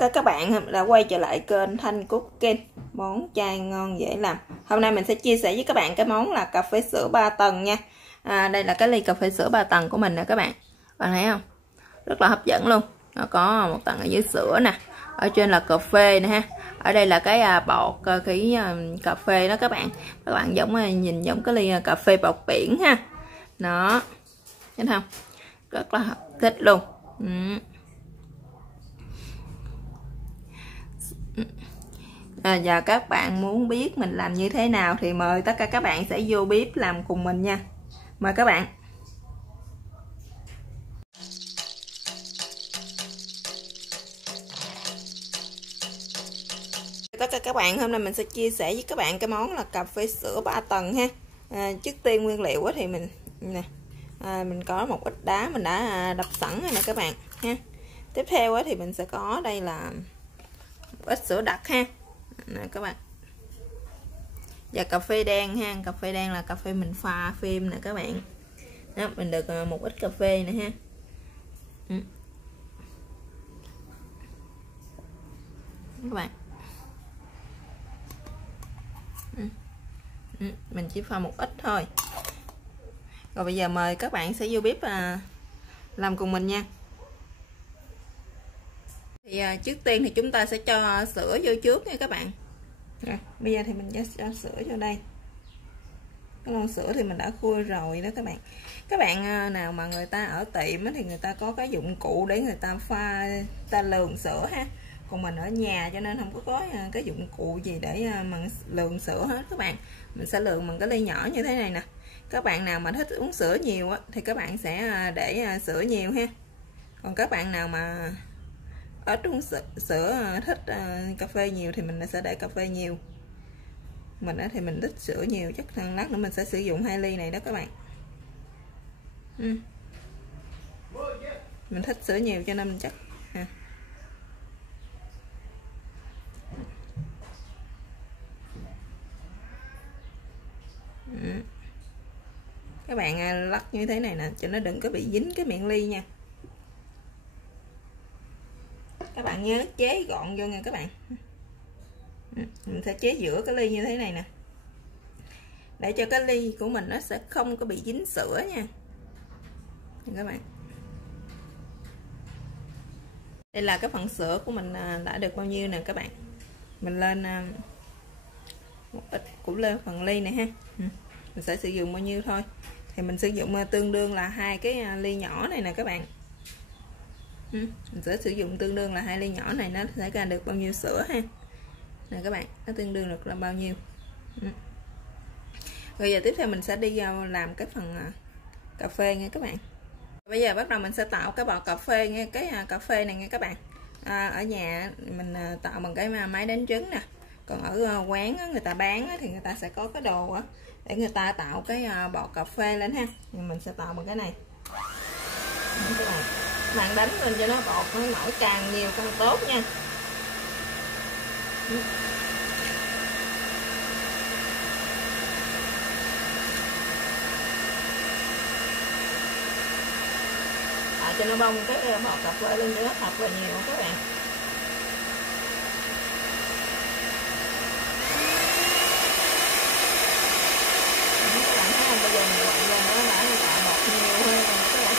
Các bạn đã quay trở lại kênh Thanh Cooking, món chay ngon dễ làm. Hôm nay mình sẽ chia sẻ với các bạn cái món là cà phê sữa 3 tầng nha. Đây là cái ly cà phê sữa 3 tầng của mình nè các bạn. Bạn thấy không? Rất là hấp dẫn luôn. Nó có một tầng ở dưới sữa nè, ở trên là cà phê nè ha. Ở đây là cái bọt khí cà phê đó các bạn. Các bạn nhìn giống cái ly cà phê bọt biển ha. Đó. Thấy không? Rất là thích luôn. Và các bạn muốn biết mình làm như thế nào thì mời tất cả các bạn sẽ vô bếp làm cùng mình nha. Mời các bạn. Tất cả các bạn, hôm nay mình sẽ chia sẻ với các bạn cái món là cà phê sữa 3 tầng ha. Trước tiên nguyên liệu thì mình nè, mình có một ít đá mình đã đập sẵn rồi nè các bạn ha. Tiếp theo thì mình sẽ có đây là một ít sữa đặc ha nè các bạn, và cà phê đen ha. Cà phê đen là cà phê mình pha phim nè các bạn. Đó, mình được một ít cà phê này ha. Các bạn, mình chỉ pha một ít thôi. Rồi bây giờ mời các bạn sẽ vô bếp làm cùng mình nha. Thì trước tiên thì chúng ta sẽ cho sữa vô trước nha các bạn. Rồi, bây giờ thì mình cho sữa vô đây. Cái lon sữa thì mình đã khui rồi đó các bạn. Các bạn nào mà người ta ở tiệm thì người ta có cái dụng cụ để người ta pha, ta lường sữa ha. Còn mình ở nhà cho nên không có cái dụng cụ gì để mà lường sữa hết các bạn. Mình sẽ lường bằng cái ly nhỏ như thế này nè. Các bạn nào mà thích uống sữa nhiều thì các bạn sẽ để sữa nhiều ha. Còn các bạn nào mà ít uống sữa thích cà phê nhiều thì mình sẽ để cà phê nhiều. Mình thì mình thích sữa nhiều, chắc lát nữa mình sẽ sử dụng 2 ly này đó các bạn. Mình thích sữa nhiều cho nên mình chắc ha. Các bạn lắc như thế này nè cho nó đừng có bị dính cái miệng ly nha. Các bạn nhớ chế gọn vô nha các bạn. Mình sẽ chế giữa cái ly như thế này nè, để cho cái ly của mình nó sẽ không có bị dính sữa nha các bạn. Đây là cái phần sữa của mình đã được bao nhiêu nè các bạn. Mình lên một ít cũng lên phần ly này ha. Mình sẽ sử dụng bao nhiêu thôi thì mình sử dụng tương đương là 2 cái ly nhỏ này nè các bạn. Mình sẽ sử dụng tương đương là 2 ly nhỏ này, nó sẽ ra được bao nhiêu sữa ha nè các bạn, nó tương đương được là bao nhiêu. Rồi giờ tiếp theo mình sẽ đi vào làm cái phần cà phê nha các bạn. Bây giờ bắt đầu mình sẽ tạo cái bọt cà phê nha, cái cà phê này nha các bạn. Ở nhà mình tạo bằng cái máy đánh trứng nè. Còn ở quán người ta bán thì người ta sẽ có cái đồ để người ta tạo cái bọt cà phê lên ha. Mình sẽ tạo bằng cái này. Các bạn đánh lên cho nó bọt nó nổi càng nhiều càng tốt nha. Cho nó bông cái bọt cà phê lên cho nó thật là nhiều các bạn. Các bạn thấy không, bây giờ mình quậy lên nó đã tạo bọt nhiều hơn rồi các bạn.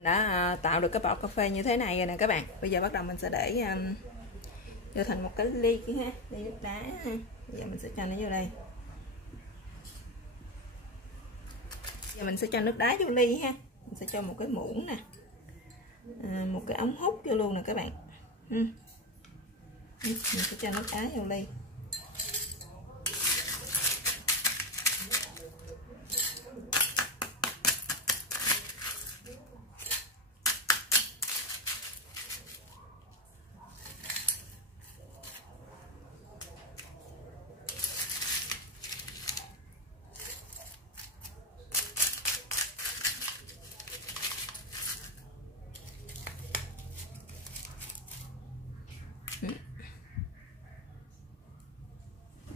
Đã tạo được cái bọt cà phê như thế này rồi nè các bạn. Bây giờ bắt đầu mình sẽ để vô thành một cái ly kia ha, ly nước đá ha. Bây giờ mình sẽ cho nó vô đây. Giờ mình sẽ cho nước đá vô ly ha. Mình sẽ cho một cái muỗng nè, một cái ống hút vô luôn nè các bạn. Mình sẽ cho nước đá vô ly.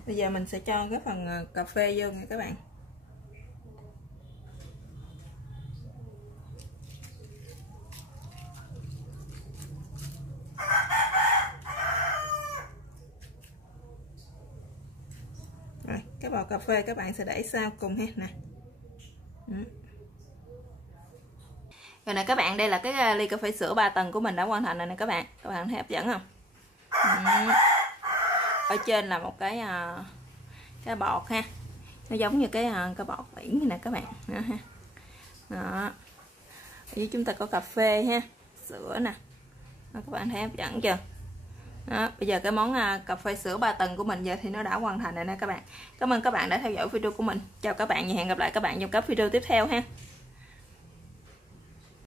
Bây giờ mình sẽ cho cái phần cà phê vô nha các bạn. vào cà phê các bạn sẽ để sau cùng ha nè. Rồi nè các bạn, đây là cái ly cà phê sữa 3 tầng của mình đã hoàn thành rồi nè các bạn thấy hấp dẫn không? Ở trên là một cái bọt ha, nó giống như cái bọt biển này nè các bạn. Đó ha. Đó. Ở dưới chúng ta có cà phê ha, sữa nè. Đó, các bạn thấy hấp dẫn chưa? Đó, bây giờ cái món cà phê sữa 3 tầng của mình giờ thì nó đã hoàn thành rồi nè các bạn. Cảm ơn các bạn đã theo dõi video của mình. Chào các bạn và hẹn gặp lại các bạn trong các video tiếp theo ha.